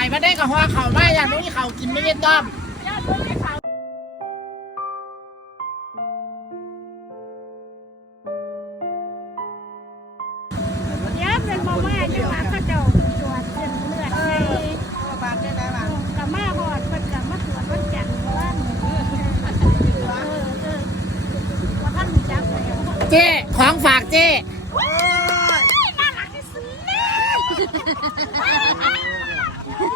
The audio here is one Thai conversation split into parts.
ก่มาได้กับหัวเข่ามาอย่างนู้นเข่ากินไม่ได้ต้อมเดี๋ยวเป็นมาม่าจังหวะเขาเจ้าตรวจเส้นเลือดไงบานได้ไหมบานกับมาหอดเพิ่นกับมาตรวจวันจันทร์วันเออเออว่าท่านมีจักเลยเจ้ของฝากเจ้น่ารักที่สุดเลย สว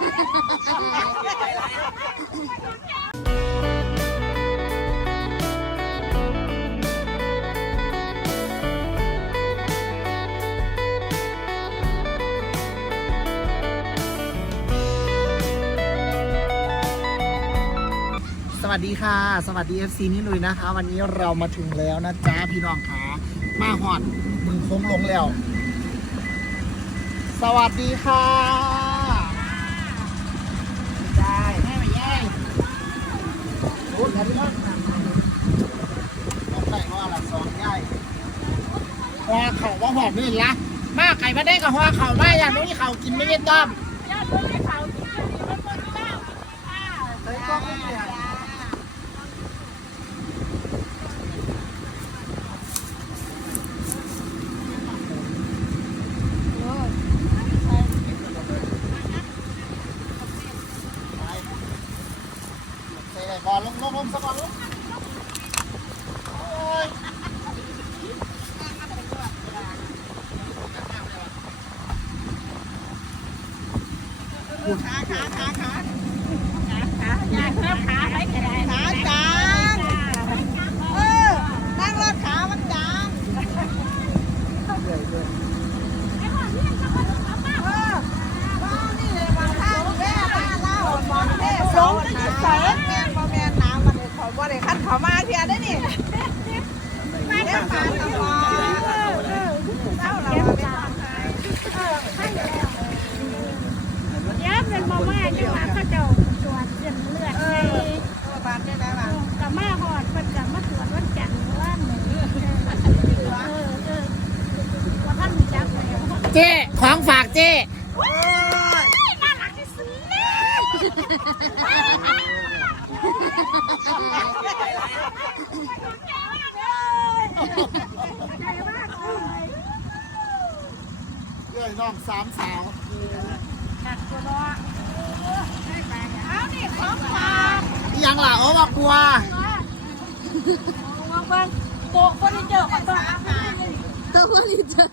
ัสดีค่ะ สวัสดี FC นี่ลุยนะคะ วันนี้เรามาถึงแล้วนะจ๊ะพี่น้องค่ะมาหอดมึงโค้งลงแล้ว สวัสดีค่ะได้แม่มาแย่ง รุ่นแล้วพี่น้องต้องใส่ว่าละสองย่ายหัวเข่าว่าหอมนี่ละมาไก่มาได้กับหัวเข่ามาอย่างนู้นเข่ากินไม่ได้ต้อมญาติคนที่เขาที่มันคนที่บ้านค่ะเฮ้ยก็ไม่เปลี่ยนไหนก่อนลงลงลงสักก่อนลงโอ้ย ขาขาขาขาอยากเพิ่มขาให้ก็ได้ขาจางเออนั่งรถขามันจางเออว่านี่เลยบางท่านแม่บ้านเล่าหมอนเท่สองขาแม่บ่แม่น้ำมันเลยขอบ่ได้คัดเขามาเพียได้นี่แม่ปานตะวันเจ้าเราไม่ทำใคร เดี๋ยวเป็นมาม่าจังหวะเขาเจ้าตรวจเส้นเลือด เอ ไง อเออบานได้ไหมบาน กับมาหอดเพิ่นกับมาตรวจวันจันทร์วันเออเออว่าท่านมีจักเลย เจ้ของฝาก เจ้น่ารักที่สุดเลยใจมากเลยเรื่อยน้องสามสาวหนักตัวเนาะเอานี่ของฝากอีหยังล่ะโอ้บอกกลัววางเบิ้งโต๊ะเฟอร์นิเจอร์ของตัวอาหารเต้าหู้นี่เจ้า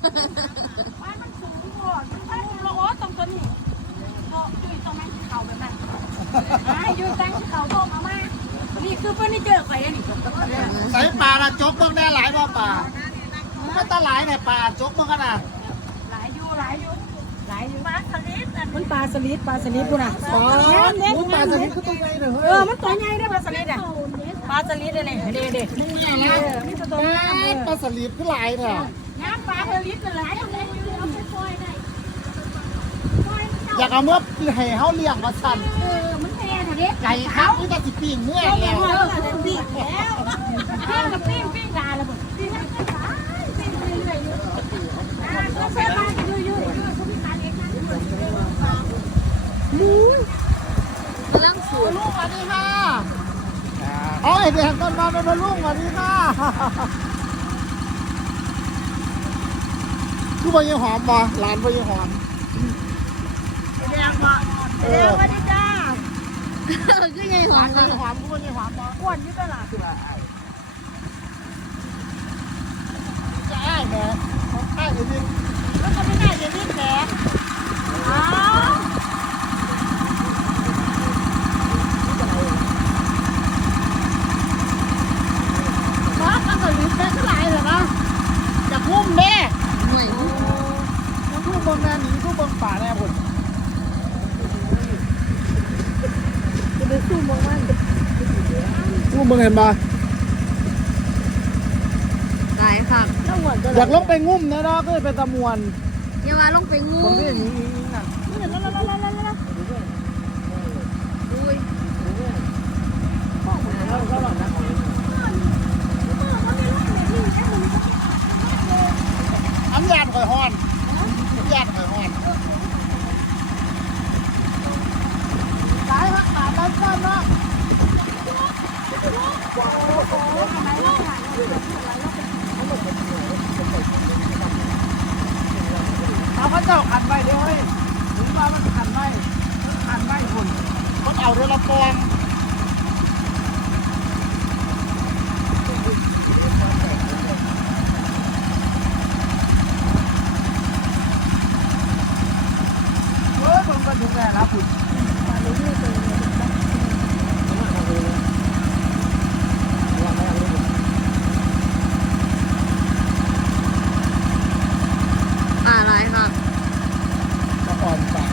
มันมันสูงหมดมันร้อน ตรงตัวนี้โต๊ะอยู่ตรงนั้นเขาแบบนั้นอ่าอยู่ตั้งเขาโต๊ะมามานี่คือเฟอร์นิเจอร์ใครอันนี้ใส่ปลาละจกเบิ่งได้หลายบ่ป่าไม่ตาหลายเนี่ยปลาจกเบิ่งกันน่ะหลายอยู่หลายอยู่หลายอยู่มาสลิดมันปลาสลิดปลาสลิดปุ่นอะอ๋อหูปลาสลิดก็ตัวใหญ่เลยเออมันตัวใหญ่ได้ปลาสลิดอะปลาสลิดเลยเด็ดเด็ดนี่ไงล่ะปลาสลิดคือหลายเถอะน้ำปลาสลิดหลายเลยอยู่เอาไปปล่อยได้ปล่ อยอยากเอาเมื่อให้เฮาเลี้ยงมาสั่นเออมันแพงอะเด็กไก่ครับนี่ก็สิปิ้งเมื่อแล้วเออมันดีแล้วปิ้งกับปิ้งปิ้งดาแล้วบ่ปิ้งให้ก็ตายปิ้งเรื่อยๆอยู่อ่าก็เสื้อผ้าอยู่อยู่อยู่เขาพิการเองนะกำลังสูลูกสวัสดีค่ะโอ้ยเด็กต้นมาเป็นลูกสวัสดีค่ะคือใบยี่หอมบ่ร้านใบยี่หอม แดงมาเอเดี๋ยอววันนี้จ้าคือไงหอมเลยหอมคือใบยี่หอมบ้วนยี่ตลาดจะอ้ายแหม่อ้ายเดี๋ยวนี้แล้วก็ไม่ได้จะรีบแหมอ้าว ฟ้าตั้งแต่ลิ้นแม่ก็หลายเลยนะจะพุ่มแม่หน่วยมันทุ่มเบิ่งแน่หนีทุ่มเบิ่งป่าแน่พุ่น จะไปสู้มองมัน ทุ่ มเบิ่งเห็นบ่หลายค่ะต้องหวนจะอยากลงไปงุ่มนะเนาะก็เลยเป็นตะมวนอย่าว่าลงไปงู คนที่อย่างนี้น่ะอุ้ย อันยานข่อยฮ้อนอันยานข่อยฮ้อน ปาดแล้วซ้ำเนาะเอาพระเจ้าขันไว้เดี๋ยวเฮ้ยถึงว่ามันขันไว้ขันไว้หุ่นมันเอาเรือละกอง เฮ้ยมึงก็ดูแลแล้วคุณ อะไรครับ ตะกอนปลา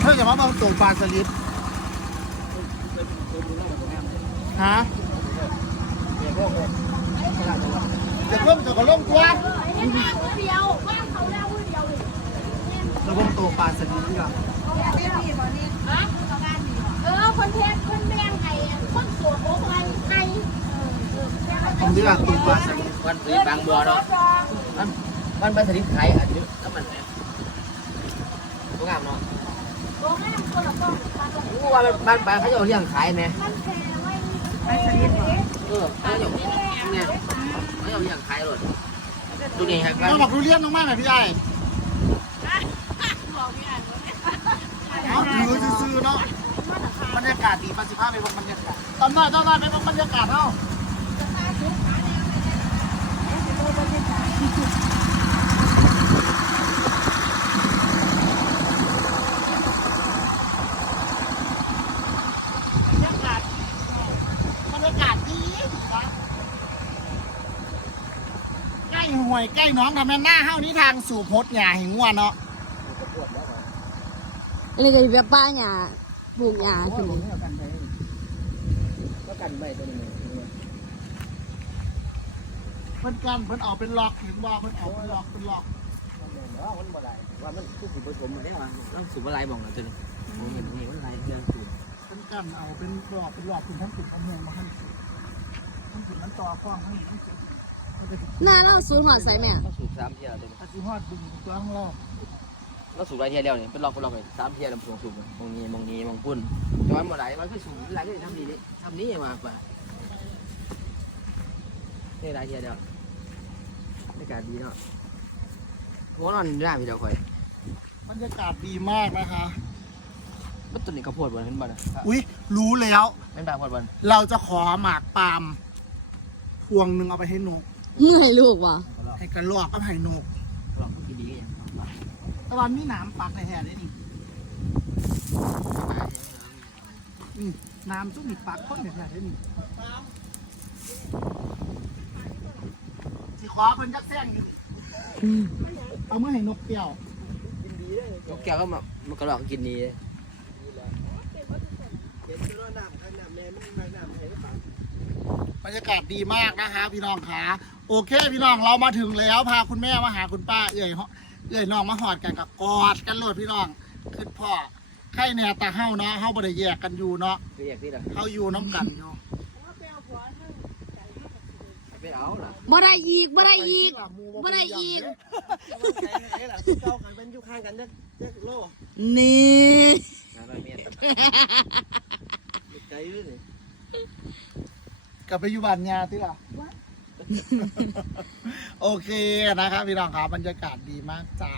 เฮ้ยอย่ามาเอาตัวปลาสลิดฮะจะล่มจะก็ล่มตัวเห็นหน้ามือเดียวว่างเขาแล้วมือเดียวเลยจะล่มตัวปลาสลิดดีกว่าเออคนเทศคนแม่งไงคนโสดโอ้ไงไงผมดีกว่าตัวปลาสลิดวันซื้อบางบัวเนาะมันมันไปสลิดขายอันนี้แล้วมันเนี่ยตัวงามเนาะ โอ้แม่าตรงรู้านมันไปเขาจะเอาเลี้ยงขายไหมไปสลิดบ่เออเขาจะเนี่ยเขาจะเอาเลี้ยงขายรถดูนี่ครับเราบอกรู้เลี้ยงน้องมากไหมพี่ใหญ่ถือซื้อเนาะบรรยากาศดีปสิภาพไปบนบรรยากาศตอนหน้อยตอนหน้อยไปบนบรรยากาศเนาะบรรยากาศบรรยากาศดีนะใกล้ห่ วยใกล้หน้องทำแม่หน้าเฮ้านี่ทางสู่พดหย่าหิงวัวเนาะอันนี้ก็แบบป้าหยาปลูกหยาขึ้นก็กันไปตัวนี้เพิ่นกันเพิ่นเอาเป็นล็อกเห็นบ่เพิ่นเอาเป็นล็อกเป็นล็อกมันบ่ได้ว่ามันคือสิผสมมันได้ว่าต้องสูบอะไรบ้างนะตัวนี้ผมเห็นนี่มันอะไรเรื่องสูบเพิ่นกันเอาเป็นล็อกเป็นล็อกเป็นทั้งติดเอาเมืองมาให้ทั้งติดมันต่อฟ้องให้ทั้งติดมันจะ หน้าเราสูงหอดใส่แม่ต้องสูบสามเที่ยวตัวนี้อาชีพฮอดดึงตัวข้างล่างเราสูบไรเที่ยวเดียวนี่เป็นล็อกเป็นล็อกเลยสามเที่ยวลำโพงสูบมองนี้มองนี้มองพุ่นแต่ว่าเมื่อไหร่มันคือสูบไรก็ทำดีนี่ทำนี้มาป่ะนี่ไรเที่ยวเดียวบรรยากาศดีเนาะหัวนอนอยู่หน้าพี่เดียวคอยบรรยากาศดีมากนะคะ มันตัวนี้ข้าวโพดบนขึ้นบ้านอุ้ยรู้แล้วเป็นแบบข้าวโพดบนเราจะขอหมากปาล์มพวงหนึ่งเอาไปให้นก เมื่อยลูกว่ะให้กระรอกเอาไปให้นกลองกินดีกันตอนนี้น้ำปักในแห่ได้นี่นี่น้ำจุ่มมีปักพ่นในแห่ได้นี่สิขอเพิ่นจักแซงอยู่นี่เอาเมื่อให้นกเกี่ยว นกแก้วก็มามันก็ลองกินดีบรรยากาศดีมากนะคะพี่น้องคะ โอเค พี่น้องเรามาถึงแล้วพาคุณแม่มาหาคุณป้าเอ่ยเอ่ยน้องมาหอดกันกับกอดกันโลดพี่น้องคือพ่อใครแน่ตาเฮาเนาะเฮาบ่ได้แยกกันอยู่เนาะเรียกสิล่ะเฮาอยู่น้ำกันอยู่ไปเอาล่ะบ่ได้อีกบ่ได้อีกบ่ได้อีกเจ้ากันเป็นอยู่ข้างกันเด้อเด้อโลนี่งานอะไรเมียใจยืดเลยกลับไปอยู่บ้านยาติล่ะ โอเคนะครับพี่น้องครับบรรยากาศดีมากจ้า